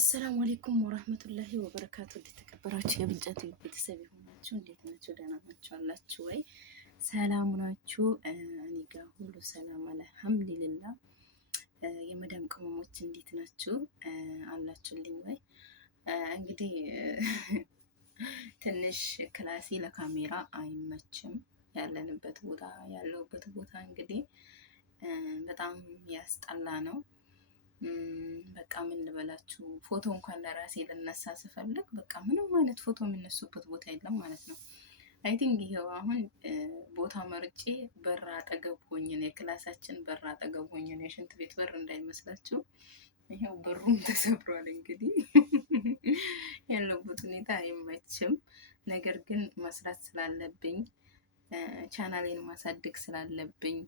አሰላሙ አለይኩም ወራህመቱላሂ ወበረካቱ። የተከበራችሁ የብልጫት ቤተሰብ የሆናችሁ እንዴት ናችሁ? ደህና ናችሁ አላችሁ ወይ? ሰላም ናችሁ? እኔ ጋር ሁሉ ሰላም አልሐምዱሊላህ። የመዳም ቅመሞች እንዴት ናችሁ? አላችሁልኝ ወይ? እንግዲህ ትንሽ ክላሴ ለካሜራ አይመችም። ያለሁበት ቦታ እንግዲህ በጣም ያስጠላ ነው። በቃ ምን ልበላችሁ፣ ፎቶ እንኳን ለራሴ ልነሳ ስፈልግ በቃ ምንም አይነት ፎቶ የሚነሱበት ቦታ የለም ማለት ነው። አይ ቲንክ ይሄው አሁን ቦታ መርጬ በር አጠገብ ሆኜ ነው፣ የክላሳችን በር አጠገብ ሆኜ ነው፣ የሽንት ቤት በር እንዳይመስላችሁ። ይሄው በሩም ተሰብሯል። እንግዲህ ያለበት ሁኔታ አይመችም። ነገር ግን መስራት ስላለብኝ ቻናሌን ማሳደግ ስላለብኝ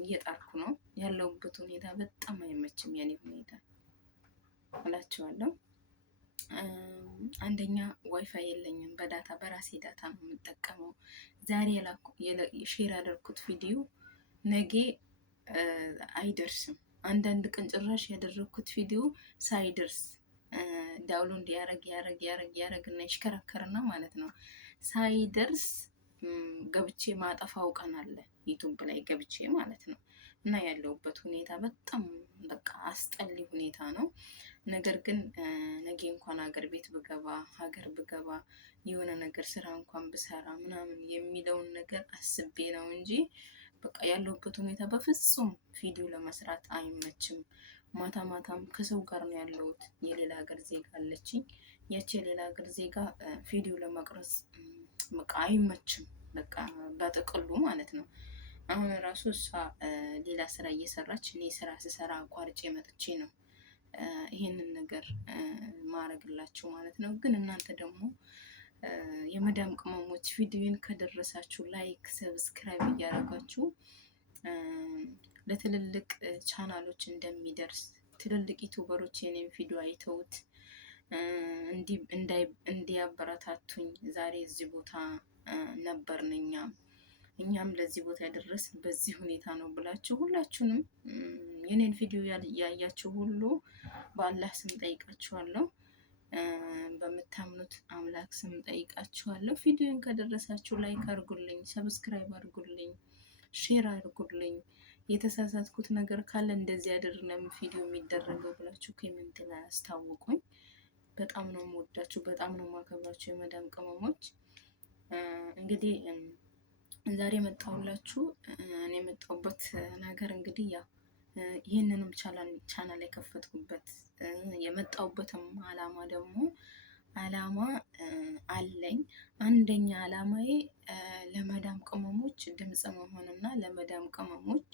እየጣርኩ ነው። ያለውበት ሁኔታ በጣም አይመችም። የኔ ሁኔታ እላችኋለሁ። አንደኛ ዋይፋይ የለኝም፣ በራሴ ዳታ ነው የምጠቀመው። ዛሬ ሼር ያደረኩት ቪዲዮ ነገ አይደርስም። አንዳንድ ቀን ጭራሽ ያደረኩት ቪዲዮ ሳይደርስ ዳውንሎድ ያረግና ይሽከረከርና ማለት ነው ሳይደርስ ገብቼ ማጠፋው ቀን አለ፣ ዩቱብ ላይ ገብቼ ማለት ነው። እና ያለውበት ሁኔታ በጣም በቃ አስጠሊ ሁኔታ ነው። ነገር ግን ነገ እንኳን ሀገር ብገባ የሆነ ነገር ስራ እንኳን ብሰራ ምናምን የሚለውን ነገር አስቤ ነው እንጂ በቃ ያለውበት ሁኔታ በፍጹም ቪዲዮ ለመስራት አይመችም። ማታም ከሰው ጋር ነው ያለሁት። የሌላ ሀገር ዜጋ አለችኝ። ያቺ የሌላ ሀገር ዜጋ ቪዲዮ ለመቅረጽ በቃ አይመችም። በቃ በጥቅሉ ማለት ነው። አሁን ራሱ እሷ ሌላ ስራ እየሰራች እኔ ስራ ስሰራ አቋርጬ መጥቼ ነው ይሄንን ነገር ማረግላችሁ ማለት ነው። ግን እናንተ ደግሞ የመዳም ቅመሞች ቪዲዮን ከደረሳችሁ ላይክ፣ ሰብስክራይብ እያደረጋችሁ ለትልልቅ ቻናሎች እንደሚደርስ ትልልቅ ዩቲዩበሮች የኔን ቪዲዮ አይተውት እንዲያበረታቱኝ ዛሬ እዚህ ቦታ ነበርን እኛም ለዚህ ቦታ ያደረስን በዚህ ሁኔታ ነው ብላችሁ ሁላችሁንም የኔን ቪዲዮ ያያችሁ ሁሉ በአላህ ስም ጠይቃችኋለሁ። በምታምኑት አምላክ ስም ጠይቃችኋለሁ። ቪዲዮን ከደረሳችሁ ላይክ አድርጉልኝ፣ ሰብስክራይብ አድርጉልኝ፣ ሼር አድርጉልኝ። የተሳሳትኩት ነገር ካለ እንደዚህ አይደለም ቪዲዮ የሚደረገው ብላችሁ ኮሜንት ላይ አስታውቁኝ። በጣም ነው የምወዳችሁ፣ በጣም ነው የማከብራችሁ የመዳም ቅመሞች። እንግዲህ ዛሬ መጣሁላችሁ። እኔ የመጣሁበት ነገር እንግዲህ ያው ይህንንም ቻናል የከፈትኩበት የመጣሁበትም አላማ ደግሞ አለኝ። አንደኛ አላማዬ ለመዳም ቅመሞች ድምጽ መሆንና ለመዳም ቅመሞች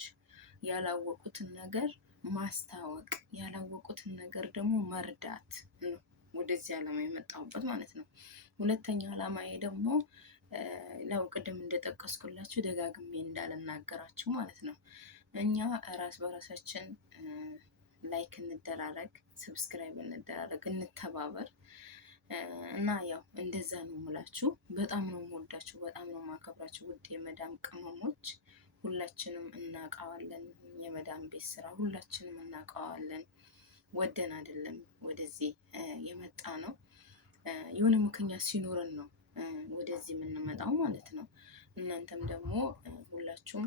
ያላወቁትን ነገር ማስታወቅ፣ ያላወቁትን ነገር ደግሞ መርዳት ነው ወደዚህ አላማ የመጣሁበት ማለት ነው። ሁለተኛ አላማዬ ደግሞ ለው ቅድም እንደጠቀስኩላችሁ ደጋግሜ እንዳልናገራችሁ ማለት ነው። እኛ ራስ በራሳችን ላይክ እንደራረግ፣ ሰብስክራይብ እንደራረግ፣ እንተባበር እና ያው እንደዛ ነው የምላችሁ። በጣም ነው የምወዳችሁ፣ በጣም ነው የማከብራችሁ ውድ የመዳም ቅመሞች። ሁላችንም እናውቀዋለን፣ የመዳም ቤት ስራ ሁላችንም እናውቀዋለን። ወደን አይደለም ወደዚህ የመጣ ነው። የሆነ ምክንያት ሲኖረን ነው ወደዚህ የምንመጣው ማለት ነው። እናንተም ደግሞ ሁላችሁም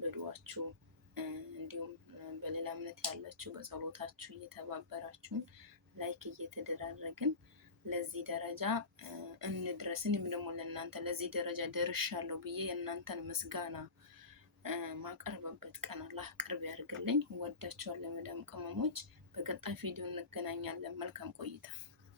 በዱዋችሁ እንዲሁም በሌላ እምነት ያላችሁ በጸሎታችሁ እየተባበራችሁን ላይክ እየተደራረግን ለዚህ ደረጃ እንድረስ። እኔም ደግሞ ለእናንተ ለዚህ ደረጃ ደርሻለሁ ብዬ የእናንተን ምስጋና ማቀርበበት ቀን አላህ ቅርብ ያድርግልኝ። ወዳችኋለሁ መዳም ቅመሞች። በቀጣይ ቪዲዮ እንገናኛለን። መልካም ቆይታ